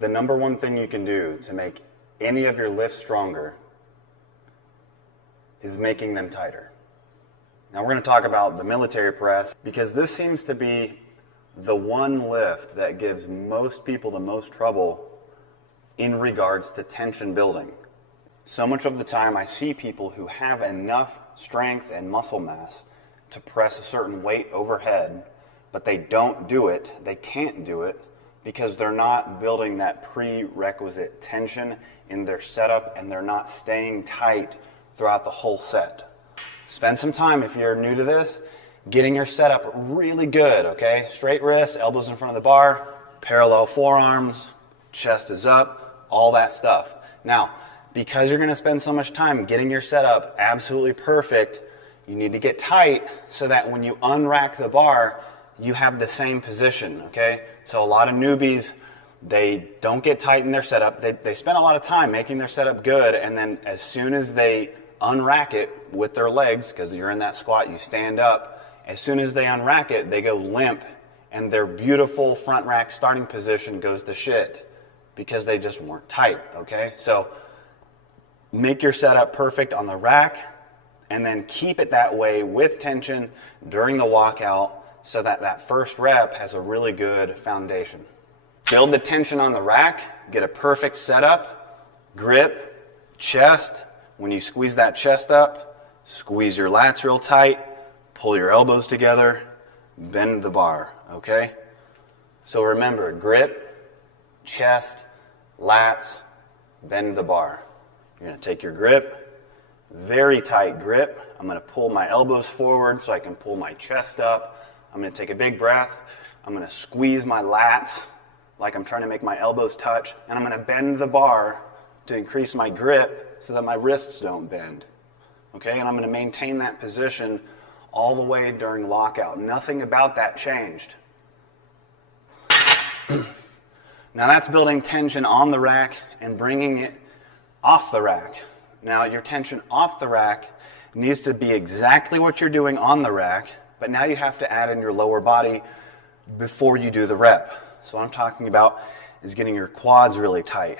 the number one thing you can do to make any of your lifts stronger is making them tighter. Now we're going to talk about the military press because this seems to be the one lift that gives most people the most trouble in regards to tension building. So much of the time I see people who have enough strength and muscle mass to press a certain weight overhead, but they don't do it, they can't do it, because they're not building that prerequisite tension in their setup and they're not staying tight throughout the whole set. Spend some time, if you're new to this, getting your setup really good, okay? Straight wrists, elbows in front of the bar, parallel forearms, chest is up, all that stuff. Now, because you're going to spend so much time getting your setup absolutely perfect, you need to get tight so that when you unrack the bar, you have the same position, okay? So a lot of newbies, they don't get tight in their setup. They spend a lot of time making their setup good, and then as soon as they unrack it with their legs, because you're in that squat, you stand up, as soon as they unrack it, they go limp, and their beautiful front rack starting position goes to shit because they just weren't tight, okay? So make your setup perfect on the rack, and then keep it that way with tension during the walkout so that that first rep has a really good foundation. Build the tension on the rack, get a perfect setup, grip, chest. When you squeeze that chest up, squeeze your lats real tight, pull your elbows together, bend the bar, okay? So remember, grip, chest, lats, bend the bar. You're going to take your grip, very tight grip. I'm going to pull my elbows forward so I can pull my chest up. I'm going to take a big breath. I'm going to squeeze my lats like I'm trying to make my elbows touch. And I'm going to bend the bar to increase my grip so that my wrists don't bend. Okay? And I'm going to maintain that position all the way during lockout. Nothing about that changed. Now that's building tension on the rack and bringing it off the rack. Now your tension off the rack needs to be exactly what you're doing on the rack, but now you have to add in your lower body before you do the rep. So what I'm talking about is getting your quads really tight,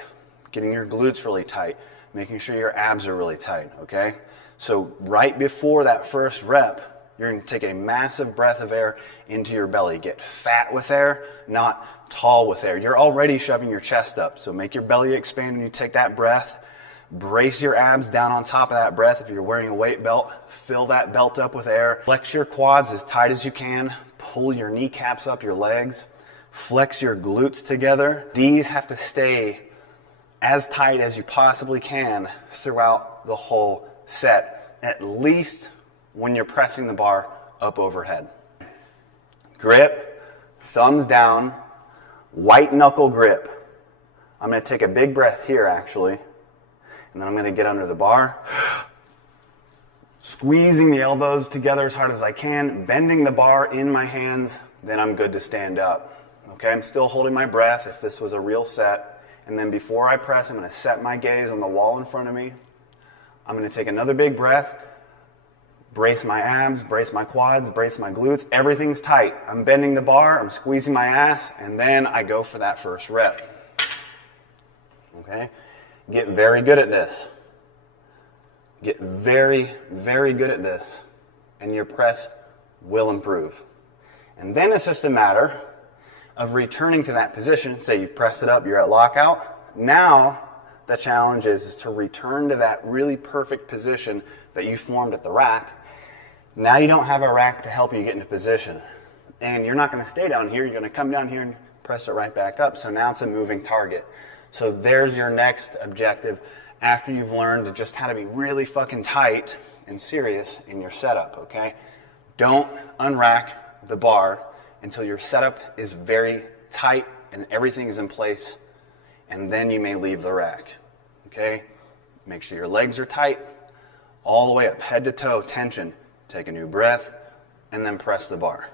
getting your glutes really tight, making sure your abs are really tight, okay? So right before that first rep, you're going to take a massive breath of air into your belly. Get fat with air, not tall with air. You're already shoving your chest up, so make your belly expand when you take that breath. Brace your abs down on top of that breath. If you're wearing a weight belt, fill that belt up with air. Flex your quads as tight as you can. Pull your kneecaps up your legs. Flex your glutes together. These have to stay as tight as you possibly can throughout the whole set, at least when you're pressing the bar up overhead. Grip, thumbs down, white knuckle grip. I'm going to take a big breath here actually, and then I'm going to get under the bar, squeezing the elbows together as hard as I can, bending the bar in my hands, then I'm good to stand up. Okay, I'm still holding my breath if this was a real set, and then before I press, I'm going to set my gaze on the wall in front of me. I'm going to take another big breath, brace my abs, brace my quads, brace my glutes. Everything's tight. I'm bending the bar, I'm squeezing my ass, and then I go for that first rep. Okay? Get very good at this. Get very, very good at this, and your press will improve. And then it's just a matter of returning to that position. Say you've pressed it up, you're at lockout. Now the challenge is to return to that really perfect position that you formed at the rack. Now you don't have a rack to help you get into position. And you're not going to stay down here. You're going to come down here and press it right back up. So now it's a moving target. So there's your next objective after you've learned just how to be really fucking tight and serious in your setup, okay? Don't unrack the bar until your setup is very tight and everything is in place, and then you may leave the rack, okay? Make sure your legs are tight, all the way up, head to toe, tension. Take a new breath, and then press the bar.